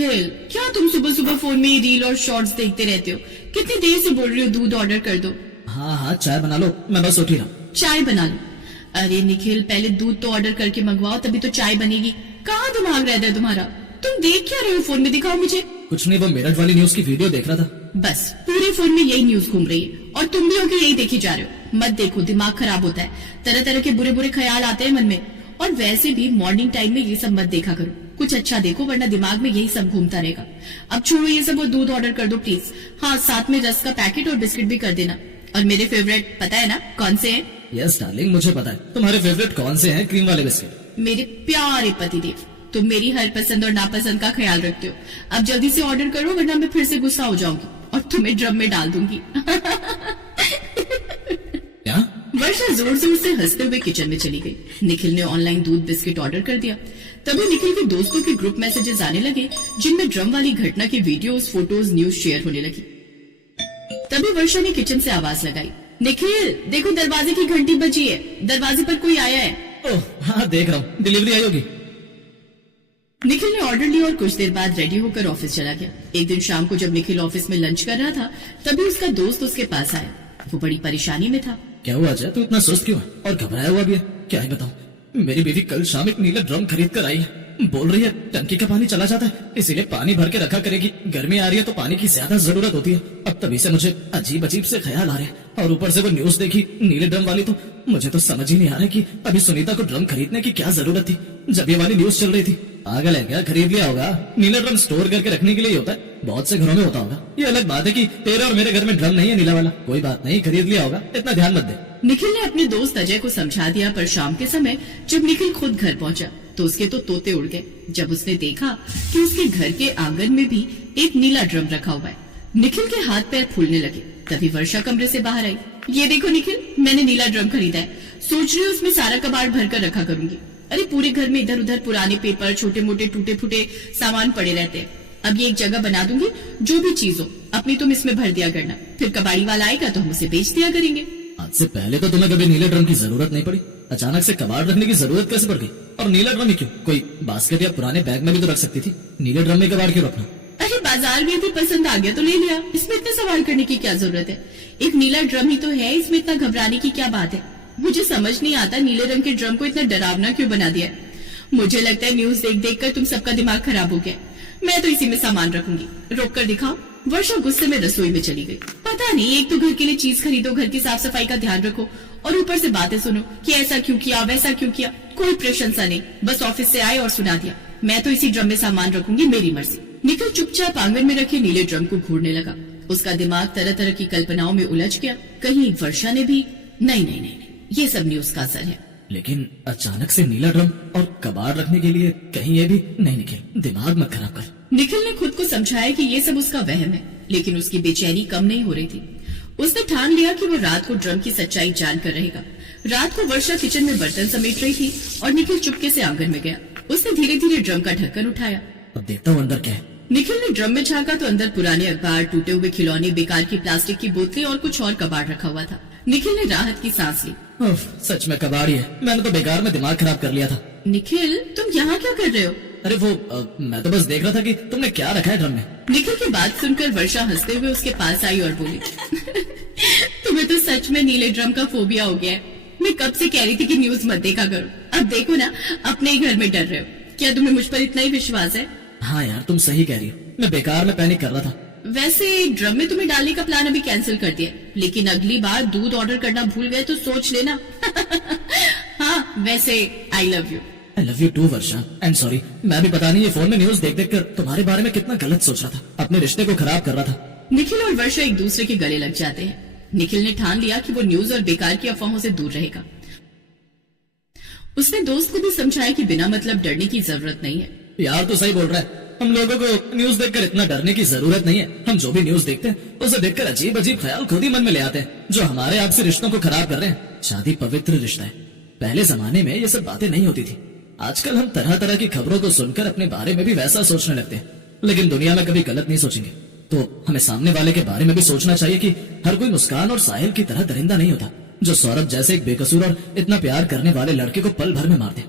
निखिल, क्या तुम सुबह सुबह फोन में रील और शॉर्ट्स देखते रहते हो? कितनी देर से बोल रही हो दूध ऑर्डर कर दो। हाँ हाँ चाय बना लो, मैं बस उठ ही रहा हूँ। चाय बना लो? अरे निखिल, पहले दूध तो ऑर्डर करके मंगवाओ, तभी तो चाय बनेगी। कहाँ दिमाग रहता है तुम्हारा? तुम देख क्या रहे हो फोन में? दिखाओ मुझे। कुछ नहीं, वो मेरठ वाली न्यूज की वीडियो देख रहा था। बस पूरे फोन में यही न्यूज घूम रही है और तुम भी होके यही देखे जा रहे हो। मत देखो, दिमाग खराब होता है, तरह तरह के बुरे बुरे ख्याल आते हैं मन में। और वैसे भी मॉर्निंग टाइम में ये सब मत देखा करो, कुछ अच्छा देखो, वरना दिमाग में यही सब घूमता रहेगा। अब छोड़ो ये सब और दूध ऑर्डर कर दो प्लीज। हाँ, साथ में रस का पैकेट और बिस्किट भी कर देना। और मेरे फेवरेट पता है ना कौन से हैं? यस डार्लिंग, मुझे पता है। तुम्हारे फेवरेट कौन से हैं? क्रीम वाले बिस्किट। मेरे प्यारे पतिदेव, तुम मेरी हर पसंद और नापसंद का ख्याल रखते हो। अब जल्दी से ऑर्डर करो, वरना मैं फिर से गुस्सा हो जाऊंगी और तुम्हें ड्रम में डाल दूंगी। क्या? वर्षा जोर जोर से हंसते हुए किचन में चली गई। निखिल ने ऑनलाइन दूध बिस्किट ऑर्डर कर दिया। तभी निखिल के दोस्तों के ग्रुप मैसेजेस आने लगे, जिनमें ड्रम वाली घटना की वीडियोस, फोटोज, न्यूज शेयर होने लगी। तभी वर्षा ने किचन से आवाज लगाई, निखिल देखो दरवाजे की घंटी बजी है, दरवाजे पर कोई आया है। ओह हाँ, देख रहा हूँ, डिलीवरी आई होगी। निखिल ने ऑर्डर लिया और कुछ देर बाद रेडी होकर ऑफिस चला गया। एक दिन शाम को जब निखिल ऑफिस में लंच कर रहा था, तभी उसका दोस्त उसके पास आया। वो बड़ी परेशानी में था। क्या हुआ अजय, तू इतना सुस्त क्यों है और घबराया हुआ भी है? क्या ही बताऊं, मेरी बीवी कल शाम एक नीला ड्रम खरीद कर आई है। बोल रही है टंकी का पानी चला जाता है, इसीलिए पानी भर के रखा करेगी। गर्मी आ रही है तो पानी की ज्यादा जरूरत होती है। अब तभी से मुझे अजीब अजीब से ख्याल आ रहे हैं, और ऊपर से वो न्यूज देखी नीले ड्रम वाली, तो मुझे तो समझ ही नहीं आ रहा कि अभी सुनीता को ड्रम खरीदने की क्या जरूरत थी जब ये वाली न्यूज चल रही थी। पागल है क्या? खरीद लिया होगा। नीला ड्रम स्टोर करके रखने के लिए होता है, बहुत से घरों में होता होगा। ये अलग बात है कि तेरे और मेरे घर में ड्रम नहीं है नीला वाला। कोई बात नहीं, खरीद लिया होगा, इतना ध्यान मत दे। निखिल ने अपने दोस्त अजय को समझा दिया, पर शाम के समय जब निखिल खुद घर पहुंचा तो उसके तो तोते उड़ गए जब उसने देखा कि उसके घर के आंगन में भी एक नीला ड्रम रखा हुआ है। निखिल के हाथ पैर फूलने लगे। तभी वर्षा कमरे से बाहर आई। ये देखो निखिल, मैंने नीला ड्रम खरीदा है, सोच रही हूँ उसमें सारा कबाड़ भर कर रखा करूंगी। अरे पूरे घर में इधर उधर पुराने पेपर, छोटे मोटे टूटे फूटे सामान पड़े रहते हैं। अब ये एक जगह बना दूंगी, जो भी चीज हो अपनी तुम इसमें भर दिया करना, फिर कबाड़ी वाला आएगा तो हम उसे बेच दिया करेंगे। आज से पहले तो तुम्हें कभी नीले ड्रम की जरूरत नहीं पड़ी, अचानक से कबाड़ रखने की जरूरत कैसे पड़ गई? और नीला ड्रम ही क्यों? कोई बास्केट या पुराने बैग में भी तो रख सकती थी, नीले ड्रम में कबाड़ क्यों रखना? अरे बाजार में भी पसंद आ गया तो ले लिया, इसमें इतना सवाल करने की क्या जरूरत है? एक नीला ड्रम ही तो है, इसमें इतना घबराने की क्या बात है? मुझे समझ नहीं आता नीले रंग के ड्रम को इतना डरावना क्यों बना दिया है। मुझे लगता है न्यूज देख देख कर तुम सबका दिमाग खराब हो गया। मैं तो इसी में सामान रखूंगी, रोक कर दिखाओ। वर्षा गुस्से में रसोई में चली गई। पता नहीं, एक तो घर के लिए चीज खरीदो, घर की साफ सफाई का ध्यान रखो, और ऊपर से बातें सुनो कि ऐसा क्यों किया, वैसा क्यों किया। कोई प्रशंसा नहीं, बस ऑफिस से आए और सुना दिया। मैं तो इसी ड्रम में सामान रखूंगी, मेरी मर्जी। निखिल चुपचाप आंगन में रखे नीले ड्रम को घूरने लगा। उसका दिमाग तरह तरह की कल्पनाओं में उलझ गया। कहीं वर्षा ने भी नहीं नहीं नहीं, ये सब न्यूज का असर है। लेकिन अचानक से नीला ड्रम और कबाड़ रखने के लिए कहीं ये भी नहीं। निखिल दिमाग मत खराब कर। निखिल ने खुद को समझाया कि ये सब उसका वहम है, लेकिन उसकी बेचैनी कम नहीं हो रही थी। उसने ठान लिया कि वो रात को ड्रम की सच्चाई जानकर रहेगा। रात को वर्षा किचन में बर्तन समेट रही थी और निखिल चुपके से आंगन में गया। उसने धीरे धीरे ड्रम का ढक्कन उठाया। अब देखता हूँ अंदर क्या है। निखिल ने ड्रम में झांका तो अंदर पुराने अखबार, टूटे हुए खिलौने, बेकार की प्लास्टिक की बोतलें और कुछ और कबाड़ रखा हुआ था। निखिल ने राहत की सांस ली। सच में कबाड़ ही है, मैंने तो बेकार में दिमाग खराब कर लिया था। निखिल तुम यहाँ क्या कर रहे हो? अरे वो मैं तो बस देख रहा था कि तुमने क्या रखा है ड्रम में। निखिल की बात सुनकर वर्षा हंसते हुए उसके पास आई और बोली, तुम्हें तो सच में नीले ड्रम का फोबिया हो गया है। मैं कब से कह रही थी कि न्यूज मत देखा करो। अब देखो ना, अपने ही घर में डर रहे हो। क्या तुम्हें मुझ पर इतना ही विश्वास है? हाँ यार, तुम सही कह रही हो, मैं बेकार में पैनिक कर रहा था। वैसे ड्रम में तुम्हें डालने का प्लान अभी कैंसिल कर दिया, लेकिन अगली बार दूध ऑर्डर करना भूल गए तो सोच लेना। हाँ वैसे I love you too Varsha, and sorry. मैं भी पता नहीं ये फोन में न्यूज देख देख कर तुम्हारे बारे में कितना गलत सोच रहा था, अपने रिश्ते को खराब कर रहा था। निखिल और वर्षा एक दूसरे के गले लग जाते हैं। निखिल ने ठान लिया कि वो न्यूज और बेकार की अफवाहों से दूर रहेगा। उसने दोस्त को भी समझाया कि बिना मतलब डरने की जरूरत नहीं है। यार तो सही बोल रहा है, हम लोगों को न्यूज देखकर इतना डरने की जरूरत नहीं है। हम जो भी न्यूज देखते हैं उसे देखकर अजीब अजीब ख्याल खुद ही मन में ले आते हैं, जो हमारे आपसी रिश्तों को खराब कर रहे हैं। शादी पवित्र रिश्ता है, पहले जमाने में ये सब बातें नहीं होती थी। आजकल हम तरह तरह की खबरों को सुनकर अपने बारे में भी वैसा सोचने लगते हैं, लेकिन दुनिया में कभी गलत नहीं सोचेंगे। तो हमें सामने वाले के बारे में भी सोचना चाहिए कि हर कोई मुस्कान और साहिल की तरह दरिंदा नहीं होता, जो सौरभ जैसे एक बेकसूर और इतना प्यार करने वाले लड़के को पल भर में मार दे।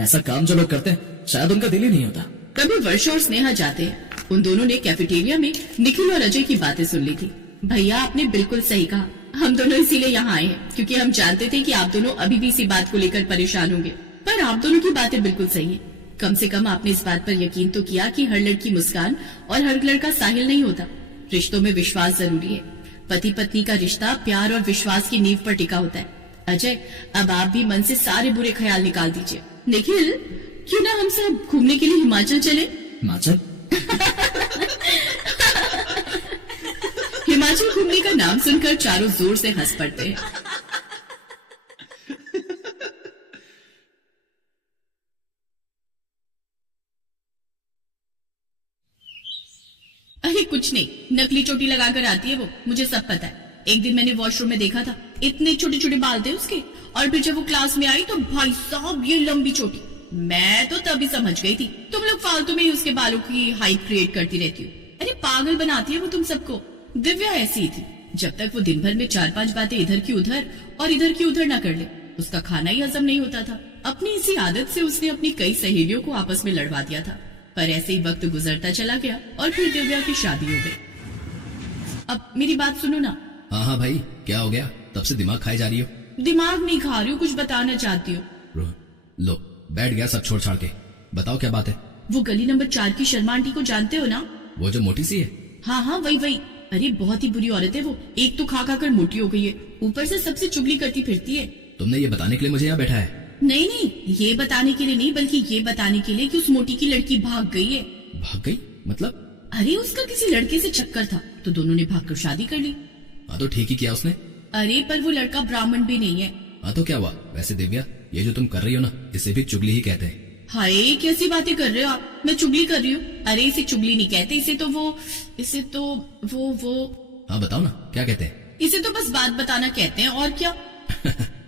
ऐसा काम जो लोग करते हैं शायद उनका दिल ही नहीं होता। तभी वर्षा और स्नेहा जाते हैं। उन दोनों ने कैफेटेरिया में निखिल और अजय की बातें सुन ली थी। भैया आपने बिल्कुल सही कहा, हम दोनों इसीलिए यहाँ आए हैं क्योंकि हम जानते थे कि आप दोनों अभी भी इसी बात को लेकर परेशान होंगे। पर आप दोनों की बातें बिल्कुल सही है। कम से कम आपने इस बात पर यकीन तो किया कि हर लड़की मुस्कान और हर लड़का साहिल नहीं होता। रिश्तों में विश्वास जरूरी है। पति पत्नी का रिश्ता प्यार और विश्वास की नींव पर टिका होता है। अजय, अब आप भी मन से सारे बुरे ख्याल निकाल दीजिए। निखिल, क्यों ना हम सब घूमने के लिए हिमाचल चले? हिमाचल? हिमाचल घूमने का नाम सुनकर चारों जोर से हंस पड़ते हैं। अरे कुछ नहीं, नकली चोटी लगाकर आती है वो, मुझे सब पता है। एक दिन मैंने वॉशरूम में देखा था, इतने छोटे छोटे बाल थे उसके, और फिर जब वो क्लास में आई तो भाई साहब ये लंबी चोटी। मैं तो तभी समझ गई थी तुम लोग फालतू में ही उसके बालों की हाइट क्रिएट करती रहती हो। अरे पागल बनाती है वो तुम सबको। दिव्या ऐसी ही थी, जब तक वो दिन भर में 4-5 बातें इधर की उधर और इधर की उधर ना कर ले, उसका खाना ही हजम नहीं होता था। अपनी इसी आदत से उसने अपनी कई सहेलियों को आपस में लड़वा दिया था। पर ऐसे ही वक्त गुजरता चला गया और फिर दिव्या की शादी हो गई। अब मेरी बात सुनो ना। हाँ हाँ भाई, क्या हो गया? तब से दिमाग खाई जा रही हो। दिमाग नहीं खा रही हूँ, कुछ बताना चाहती हूँ। लो बैठ गया सब छोड़ छाड़ के, बताओ क्या बात है? वो गली नंबर 4 की शर्मा आंटी को जानते हो ना? वो जो मोटी सी है? हाँ हाँ वही। अरे बहुत ही बुरी औरत है वो, एक तो खा खा कर मोटी हो गई है, ऊपर से सबसे चुगली करती फिरती है। तुमने ये बताने के लिए मुझे यहाँ बैठा है? नहीं, ये बताने के लिए नहीं, बल्कि ये बताने के लिए कि उस मोटी की लड़की भाग गई है। भाग गई मतलब? अरे उसका किसी लड़के से चक्कर था तो दोनों ने भागकर शादी कर ली। हाँ तो ठीक ही किया उसने। अरे पर वो लड़का ब्राह्मण भी नहीं है। हाँ तो क्या हुआ? वैसे दिव्या, ये जो तुम कर रही हो ना, इसे भी चुगली ही कहते हैं। हाय कैसी बातें कर रहे हो आप? मैं चुगली कर रही हूँ? अरे इसे चुगली नहीं कहते, इसे तो वो हाँ बताओ ना, क्या कहते हैं? इसे तो बस बात बताना कहते हैं, और क्या।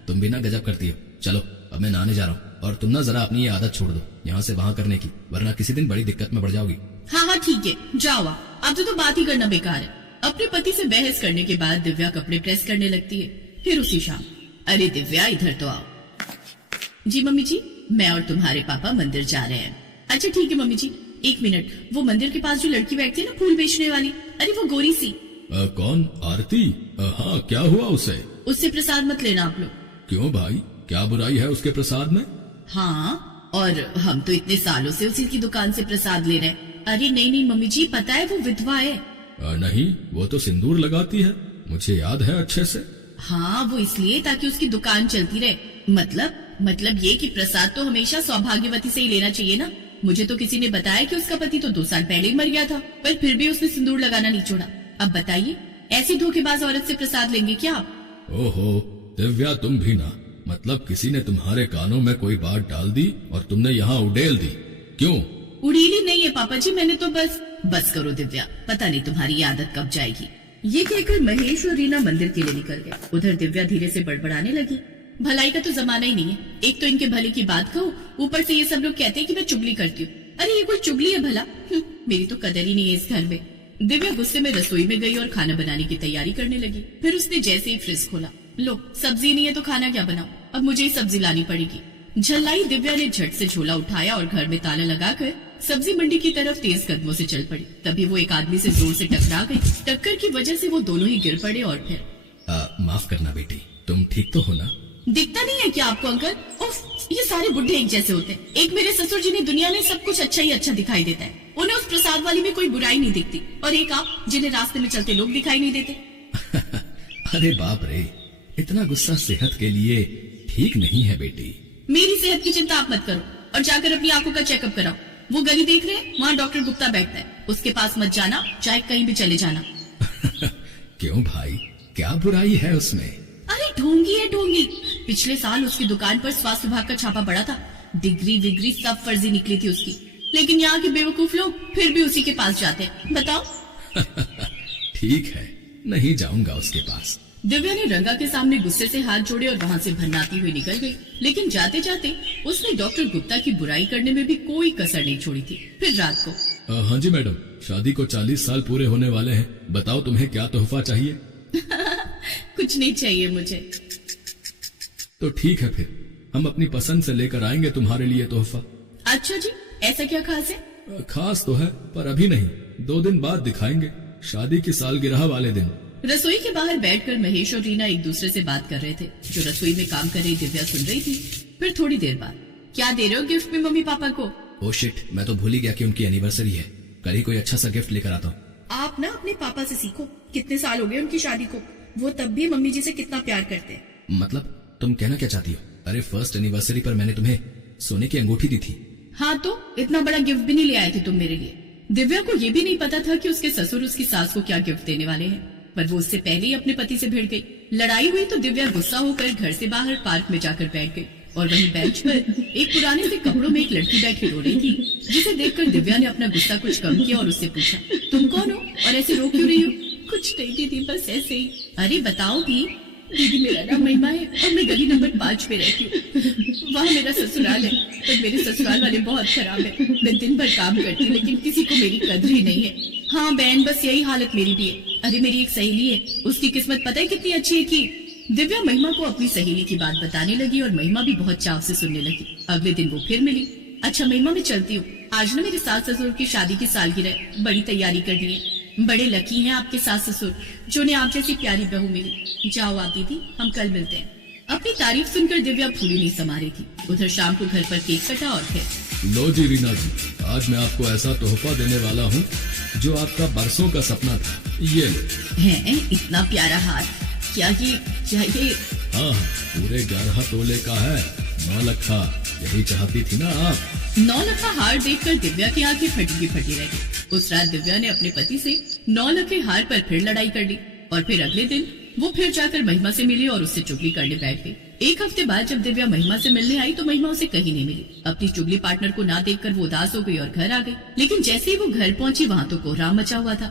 तुम भी ना गजब करती हो। चलो अब मैं नहाने जा रहा हूँ, और तुम ना जरा अपनी ये आदत छोड़ दो यहाँ से वहाँ करने की, वरना किसी दिन बड़ी दिक्कत में पड़ जाओगी। हाँ ठीक है, जाओ आप। अब तो बात ही करना बेकार है। अपने पति से बहस करने के बाद दिव्या कपड़े प्रेस करने लगती है। फिर उसी शाम, अरे दिव्या इधर तो आओ। जी मम्मी जी, मैं और तुम्हारे पापा मंदिर जा रहे हैं। अच्छा ठीक है मम्मी जी, 1 मिनट। वो मंदिर के पास जो लड़की बैठती है ना, फूल बेचने वाली, अरे वो गोरी सी। कौन? आरती? हाँ, क्या हुआ उसे? उससे प्रसाद मत लेना आप लोग। क्यों भाई, क्या बुराई है उसके प्रसाद में? हाँ, और हम तो इतने सालों से उसी की दुकान से प्रसाद ले रहे हैं। अरे नहीं मम्मी जी, पता है वो विधवा है। नहीं, वो तो सिंदूर लगाती है, मुझे याद है अच्छे से। हाँ, वो इसलिए ताकि उसकी दुकान चलती रहे। मतलब ये कि प्रसाद तो हमेशा सौभाग्यवती से ही लेना चाहिए ना। मुझे तो किसी ने बताया कि उसका पति तो 2 साल पहले ही मर गया था, पर फिर भी उसने सिंदूर लगाना नहीं छोड़ा। अब बताइए, ऐसी धोखेबाज औरत से प्रसाद लेंगे क्या आप? ओहो दिव्या, तुम भी ना, मतलब किसी ने तुम्हारे कानों में कोई बात डाल दी और तुमने यहाँ उड़ेल दी। क्यों? उड़ीली नहीं है पापा जी, मैंने तो बस करो दिव्या, पता नहीं तुम्हारी आदत कब जाएगी। ये कहकर महेश और रीना मंदिर के लिए निकल गए। उधर दिव्या धीरे से बड़बड़ाने लगी। भलाई का तो जमाना ही नहीं है। एक तो इनके भले की बात कहो, ऊपर से ये सब लोग कहते हैं कि मैं चुगली करती हूँ। अरे ये कोई चुगली है भला? मेरी तो कदर ही नहीं है इस घर में। दिव्या गुस्से में रसोई में गई और खाना बनाने की तैयारी करने लगी। फिर उसने जैसे ही फ्रिज खोला, लो सब्जी नहीं है तो खाना क्या बनाऊं, अब मुझे ही सब्जी लानी पड़ेगी। झल्लाई दिव्या ने झट से झोला उठाया और घर में ताला लगाकर सब्जी मंडी की तरफ तेज कदमों से चल पड़ी। तभी वो एक आदमी से जोर से टकरा गई। टक्कर की वजह से वो दोनों ही गिर पड़े और फिर माफ करना बेटी, तुम ठीक तो हो ना? दिखता नहीं है क्या आपको अंकल? उफ, ये सारे बुढ़े एक जैसे होते हैं। एक मेरे ससुर जी ने दुनिया में सब कुछ अच्छा ही अच्छा दिखाई देता है, उन्हें उस प्रसाद वाली में कोई बुराई नहीं दिखती, और एक आप जिन्हें रास्ते में चलते लोग दिखाई नहीं देते। अरे बाप रे, इतना गुस्सा सेहत के लिए ठीक नहीं है बेटी। मेरी सेहत की चिंता आप मत करो, और जाकर अपनी आंखों का चेकअप कराओ। वो गली देख रहे हैं, वहाँ डॉक्टर गुप्ता बैठता है, उसके पास मत जाना, चाहे कहीं भी चले जाना। क्यों भाई, क्या बुराई है उसमें? अरे ढोंगी है ढोंगी। पिछले साल उसकी दुकान पर स्वास्थ्य विभाग का छापा पड़ा था। डिग्री विग्री सब फर्जी निकली थी उसकी, लेकिन यहाँ के बेवकूफ लोग फिर भी उसी के पास जाते हैं। बताओ। ठीक है, नहीं जाऊंगा उसके पास। दिव्या ने रंगा के सामने गुस्से से हाथ जोड़े और वहाँ से भन्नाती हुई निकल गई। लेकिन जाते जाते उसने डॉक्टर गुप्ता की बुराई करने में भी कोई कसर नहीं छोड़ी थी। फिर रात को, हाँ जी मैडम, शादी को 40 साल पूरे होने वाले हैं, बताओ तुम्हें क्या तोहफा चाहिए? कुछ नहीं चाहिए मुझे। तो ठीक है, फिर हम अपनी पसंद से लेकर आएंगे तुम्हारे लिए तोहफा। अच्छा जी, ऐसा क्या खास है? खास तो है पर अभी नहीं, 2 दिन बाद दिखाएंगे, शादी की सालगिरह वाले दिन। रसोई के बाहर बैठकर महेश और रीना एक दूसरे से बात कर रहे थे। जो रसोई में काम कर रही दिव्या सुन रही थी। फिर थोड़ी देर बाद, क्या दे रहे हो गिफ्ट में मम्मी पापा को? ओ शिट, मैं तो भूल ही गया कि उनकी एनिवर्सरी है। कल ही कोई अच्छा सा गिफ्ट लेकर आता हूँ। आप ना अपने पापा से सीखो, कितने साल हो गए उनकी शादी को, वो तब भी मम्मी जी से कितना प्यार करते हैं। मतलब तुम कहना क्या चाहती हो? अरे फर्स्ट एनिवर्सरी पर मैंने तुम्हें सोने की अंगूठी दी थी। हाँ तो इतना बड़ा गिफ्ट भी नहीं ले आए थे तुम मेरे लिए। दिव्या को ये भी नहीं पता था कि उसके ससुर उसकी सास को क्या गिफ्ट देने वाले हैं, पर वो उससे पहले ही अपने पति से भिड़ गई। लड़ाई हुई तो दिव्या गुस्सा होकर घर से बाहर पार्क में जाकर बैठ गई और वहीं बेंच पर एक पुराने से कपड़ों में एक लड़की बैठी रो रही थी, जिसे देखकर दिव्या ने अपना गुस्सा कुछ कम किया और उससे पूछा, तुम कौन हो और ऐसे रो क्यों रही हो? कुछ नहीं दीदी, बस ऐसे ही। अरे बताओ भी। दीदी मेरा नाम महिमा है और मैं गली नंबर 5 में रहती हूँ। वहाँ मेरा ससुराल है, पर मेरे ससुराल वाले बहुत खराब है। मैं दिन भर काम करती हूँ लेकिन किसी को मेरी कदर ही नहीं है। हाँ बहन, बस यही हालत मेरी भी है। अरे मेरी एक सहेली है, उसकी किस्मत पता है कितनी अच्छी है कि। दिव्या महिमा को अपनी सहेली की बात बताने लगी और महिमा भी बहुत चाव से सुनने लगी। अगले दिन वो फिर मिली। अच्छा महिमा, मैं चलती हूँ, आज ना मेरे सास ससुर की शादी की सालगिरह, बड़ी तैयारी कर दी है। बड़े लकी हैं आपके सास ससुर जो ने आप जैसी प्यारी बहू मिली। जाओ आप दीदी, हम कल मिलते हैं। अपनी तारीफ सुनकर दिव्या फूली नहीं समा रही थी। उधर शाम को घर पर केक कटा और फिर, लो जी रीना जी, आज मैं आपको ऐसा तोहफा देने वाला हूँ जो आपका बरसों का सपना था। ये लो। है इतना प्यारा हार, क्या ये? हाँ, पूरे 11 तोले का है, 9 लखा। यही चाहती थी ना आप? 9 लखा हार देखकर दिव्या की आंखें फटी रह गई। उस रात दिव्या ने अपने पति से 9 लखे हार पर फिर लड़ाई कर ली और फिर अगले दिन वो फिर जाकर महिमा से मिली और उससे चुगली करने बैठ गई। एक हफ्ते बाद जब दिव्या महिमा से मिलने आई तो महिमा उसे कहीं नहीं मिली। अपनी चुगली पार्टनर को ना देखकर वो उदास हो गई और घर आ गई। लेकिन जैसे ही वो घर पहुंची वहाँ तो कोहराम मचा हुआ था।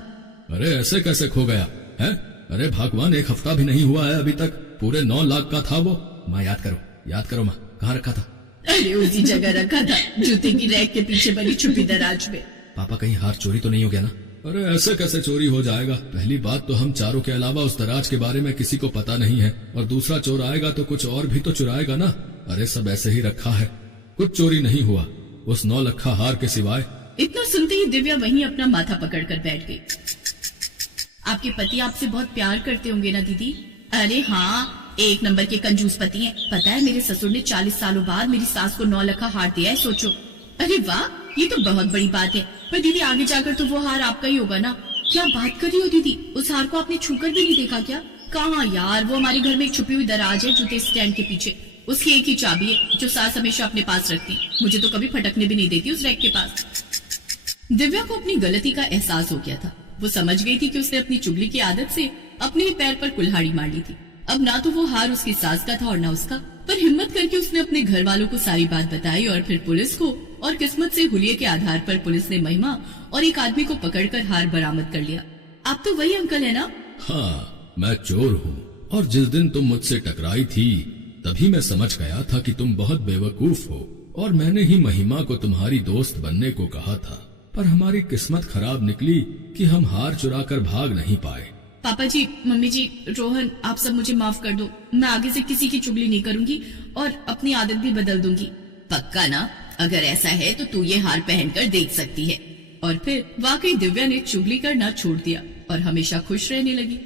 अरे ऐसे कैसे खो गया है? अरे भगवान, 1 हफ्ता भी नहीं हुआ है अभी तक, पूरे 9 लाख का था वो। माँ याद करो माँ, कहाँ रखा था? अरे उसी जगह रखा था, जूते की रैक के पीछे बनी छुपी दराज में। पापा कहीं हार चोरी तो नहीं हो गया ना? अरे ऐसे कैसे चोरी हो जाएगा? पहली बात तो हम चारों के अलावा उस दराज के बारे में किसी को पता नहीं है, और दूसरा चोर आएगा तो कुछ और भी तो चुराएगा ना। अरे सब ऐसे ही रखा है, कुछ चोरी नहीं हुआ उस 9 लखा हार के सिवाय। इतना सुनते ही दिव्या वहीं अपना माथा पकड़कर बैठ गई। आपके पति आपसे बहुत प्यार करते होंगे ना दीदी? अरे हाँ, 1 नंबर के कंजूस पति हैं। पता है मेरे ससुर ने 40 सालों बाद मेरी सास को 9 लखा हार दिया है, सोचो। अरे वाह, ये तो बहुत बड़ी बात है। पर दीदी आगे जाकर तो वो हार आपका ही होगा ना? क्या बात कर रही हो दीदी, उस हार को आपने छूकर भी नहीं देखा क्या? कहाँ यार, वो हमारे घर में एक छुपी हुई दराज है जूते स्टैंड के पीछे। उसकी एक ही चाबी है जो सास हमेशा अपने पास रखती। मुझे तो कभी फटकने भी नहीं देती उस रैक के पास। दिव्या को अपनी गलती का एहसास हो गया था। वो समझ गई थी कि उसने अपनी चुगली की आदत से अपने ही पैर पर कुल्हाड़ी मार ली थी। अब ना तो वो हार उसकी सास का था और ना उसका, पर हिम्मत करके उसने अपने घर वालों को सारी बात बताई और फिर पुलिस को, और किस्मत से हुलिये के आधार पर पुलिस ने महिमा और एक आदमी को पकड़कर हार बरामद कर लिया। आप तो वही अंकल है ना? हाँ, मैं चोर हूँ, और जिस दिन तुम मुझसे टकराई थी तभी मैं समझ गया था कि तुम बहुत बेवकूफ हो, और मैंने ही महिमा को तुम्हारी दोस्त बनने को कहा था। पर हमारी किस्मत खराब निकली कि हम हार चुराकर भाग नहीं पाए। पापा जी, मम्मी जी, रोहन, आप सब मुझे माफ कर दो। मैं आगे से किसी की चुगली नहीं करूंगी और अपनी आदत भी बदल दूंगी। पक्का ना? अगर ऐसा है तो तू ये हार पहनकर देख सकती है। और फिर वाकई दिव्या ने चुगली करना छोड़ दिया और हमेशा खुश रहने लगी।